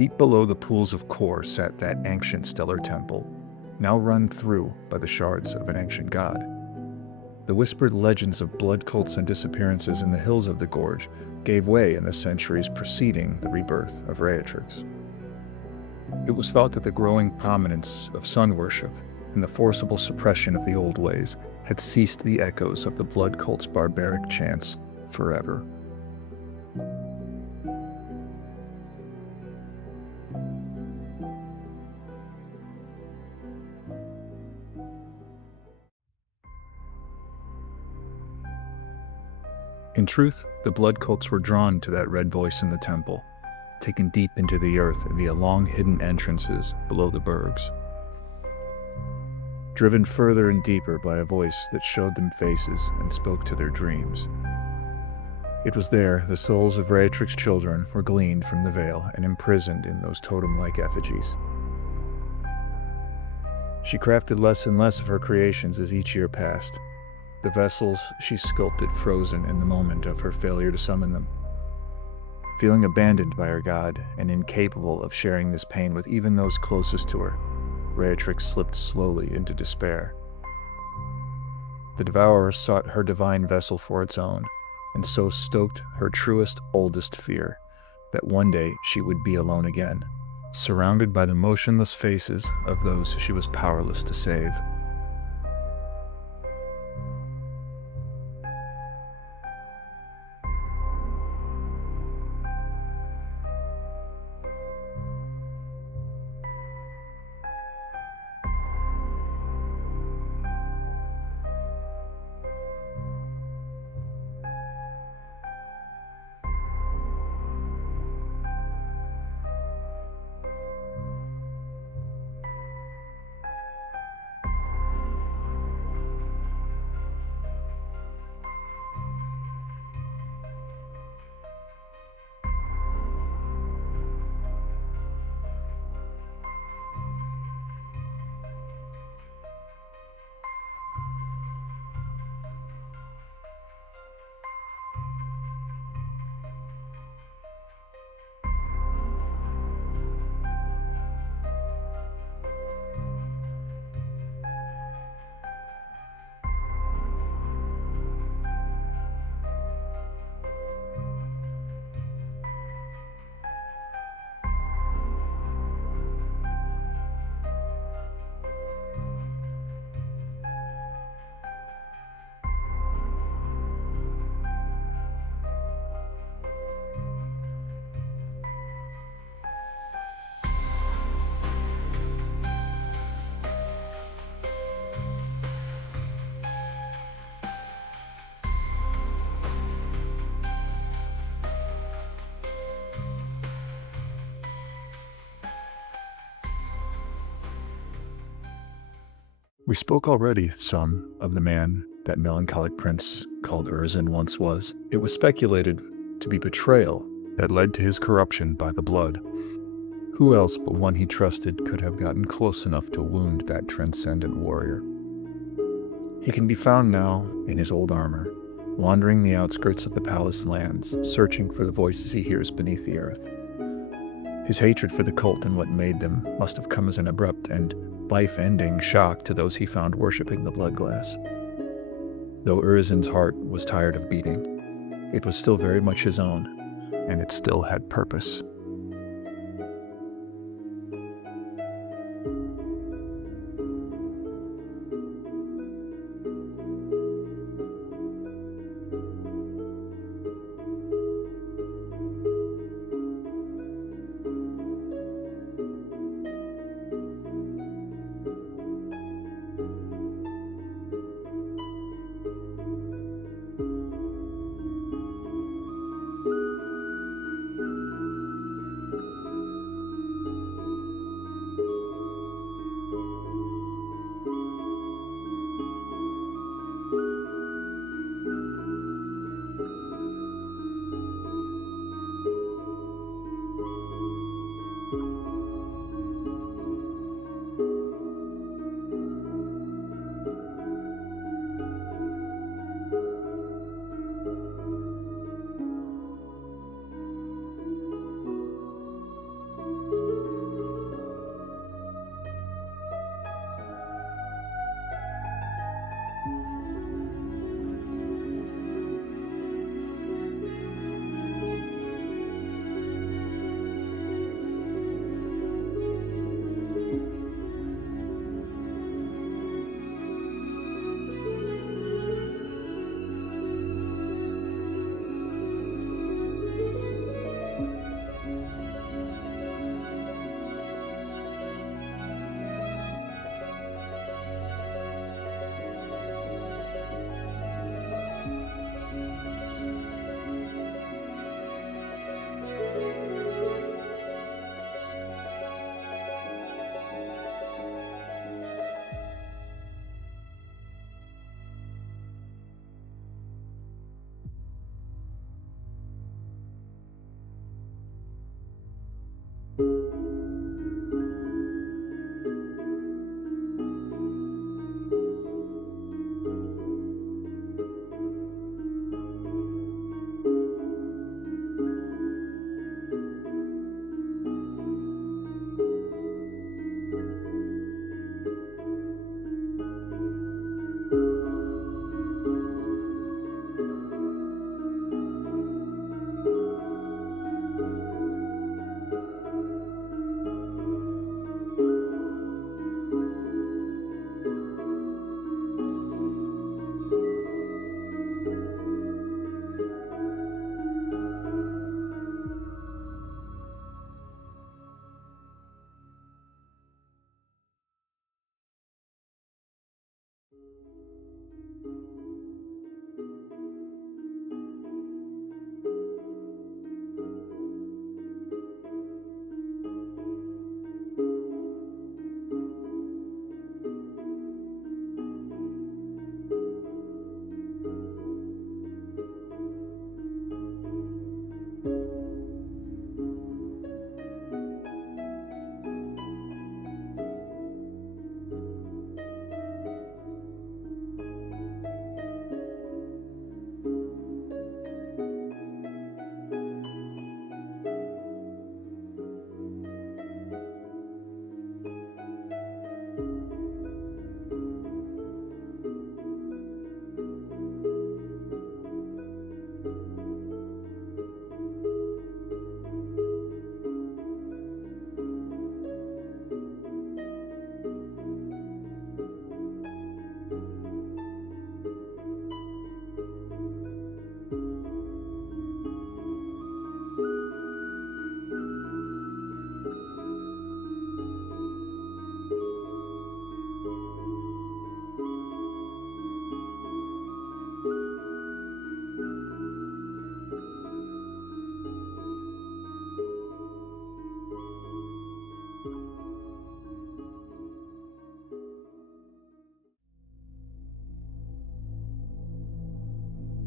Deep below the pools of core sat that ancient stellar temple, now run through by the shards of an ancient god. The whispered legends of blood cults and disappearances in the hills of the gorge gave way in the centuries preceding the rebirth of Rheatrix. It was thought that the growing prominence of sun worship and the forcible suppression of the old ways had ceased the echoes of the blood cult's barbaric chants forever. In truth, the blood cults were drawn to that red voice in the temple, taken deep into the earth via long hidden entrances below the bergs. Driven further and deeper by a voice that showed them faces and spoke to their dreams. It was there the souls of Rheatrix's children were gleaned from the veil and imprisoned in those totem-like effigies. She crafted less and less of her creations as each year passed, the vessels she sculpted frozen in the moment of her failure to summon them. Feeling abandoned by her god and incapable of sharing this pain with even those closest to her, Rheatrix slipped slowly into despair. The Devourer sought her divine vessel for its own, and so stoked her truest, oldest fear, that one day she would be alone again, surrounded by the motionless faces of those she was powerless to save. We spoke already some of the man that melancholic prince called Urizen once was. It was speculated to be betrayal that led to his corruption by the blood. Who else but one he trusted could have gotten close enough to wound that transcendent warrior? He can be found now in his old armor, wandering the outskirts of the palace lands, searching for the voices he hears beneath the earth. His hatred for the cult and what made them must have come as an abrupt and life-ending shock to those he found worshipping the blood glass. Though Urizen's heart was tired of beating, it was still very much his own, and it still had purpose.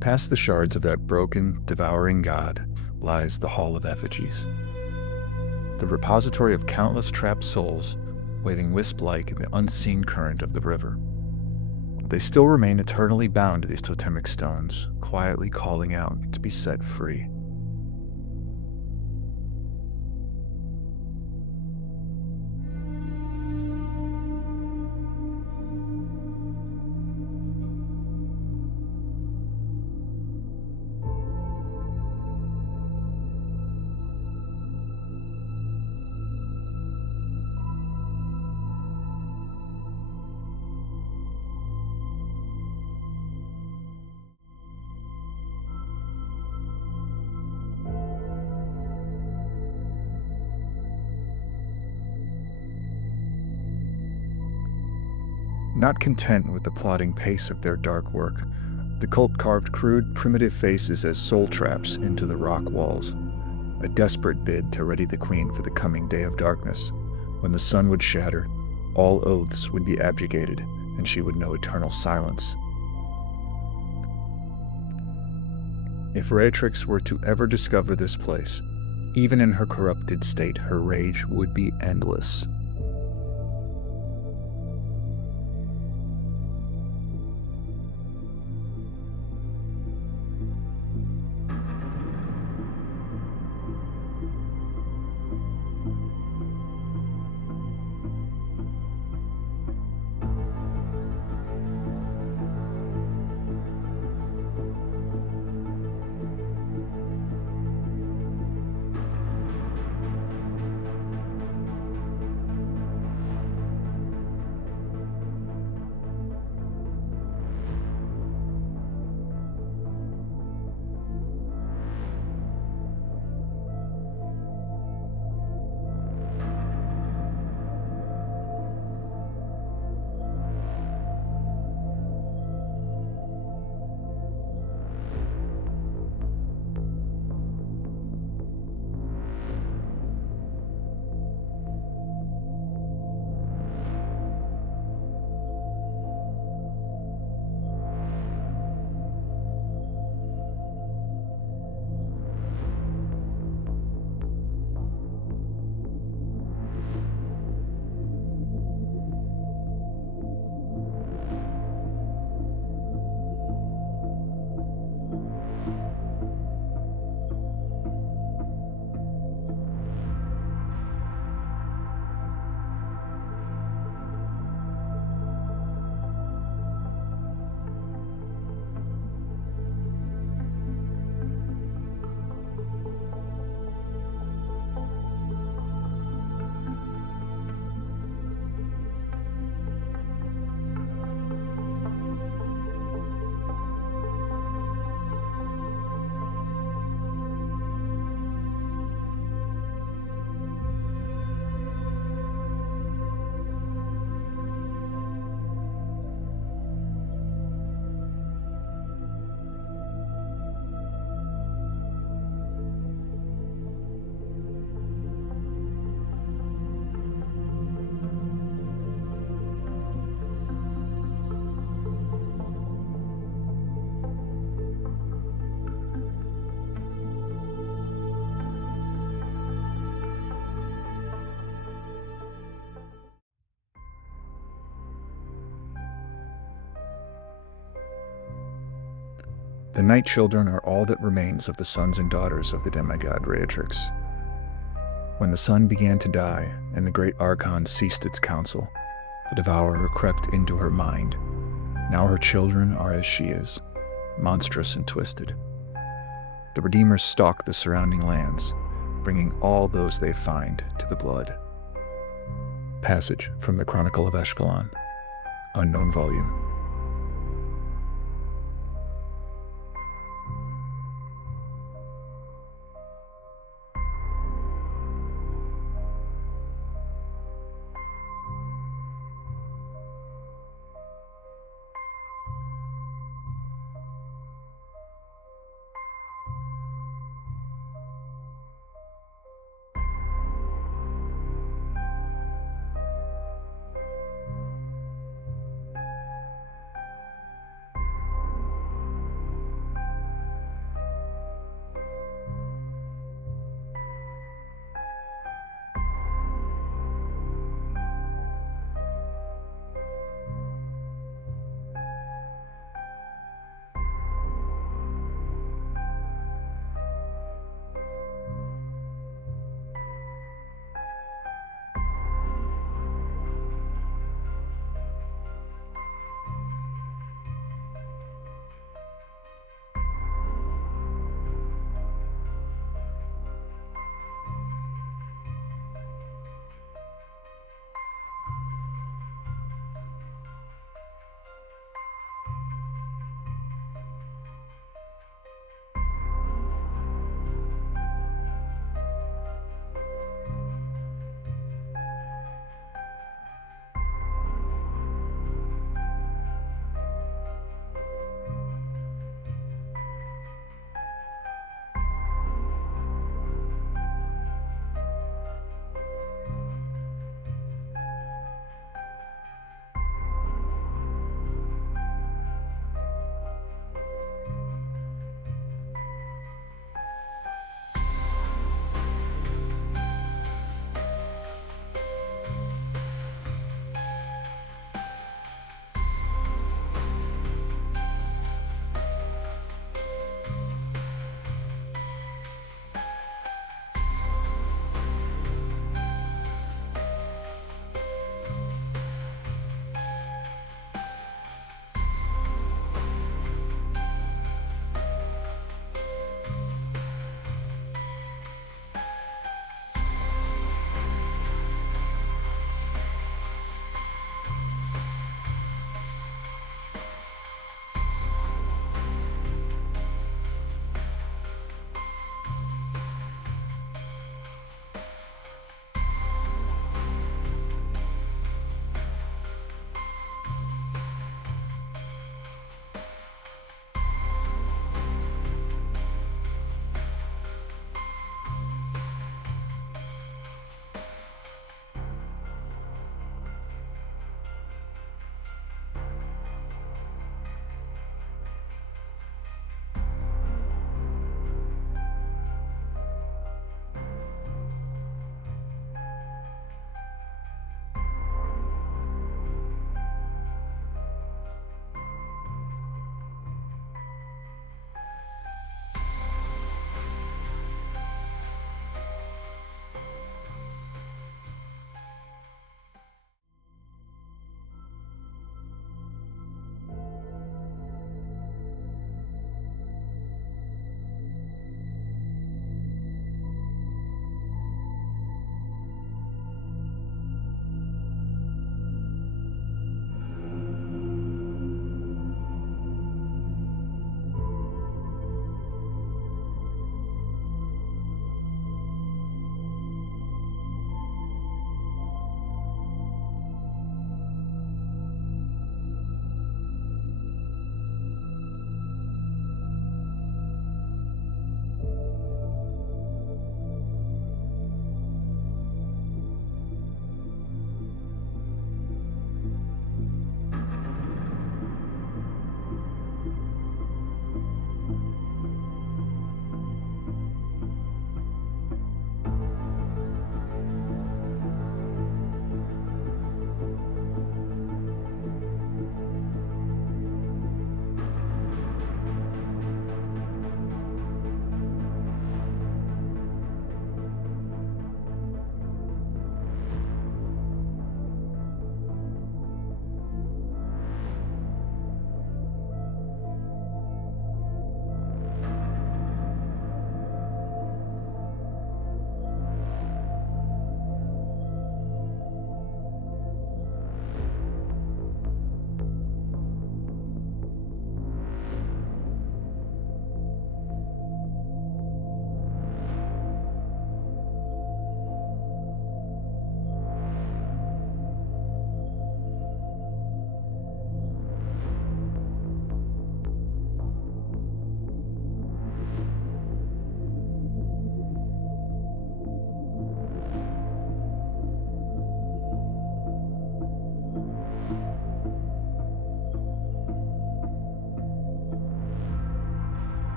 Past the shards of that broken, devouring god lies the Hall of Effigies, the repository of countless trapped souls waving wisp-like in the unseen current of the river. They still remain eternally bound to these totemic stones, quietly calling out to be set free. Not content with the plodding pace of their dark work, the cult carved crude, primitive faces as soul traps into the rock walls, a desperate bid to ready the queen for the coming day of darkness, when the sun would shatter, all oaths would be abjugated, and she would know eternal silence. If Raetrix were to ever discover this place, even in her corrupted state, her rage would be endless. The Night Children are all that remains of the sons and daughters of the demigod Rheatrix. When the sun began to die and the great Archon ceased its counsel, the Devourer crept into her mind. Now her children are as she is, monstrous and twisted. The Redeemers stalk the surrounding lands, bringing all those they find to the blood. Passage from the Chronicle of Ashkelon, unknown volume.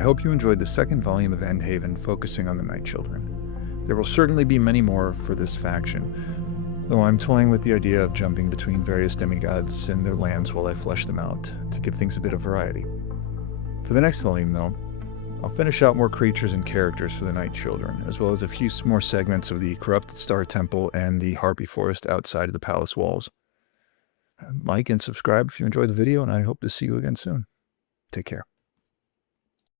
I hope you enjoyed the second volume of Endhaven focusing on the Night Children. There will certainly be many more for this faction, though I'm toying with the idea of jumping between various demigods and their lands while I flesh them out, to give things a bit of variety. For the next volume, though, I'll finish out more creatures and characters for the Night Children, as well as a few more segments of the Corrupted Star Temple and the Harpy Forest outside of the palace walls. Like and subscribe if you enjoyed the video, and I hope to see you again soon. Take care.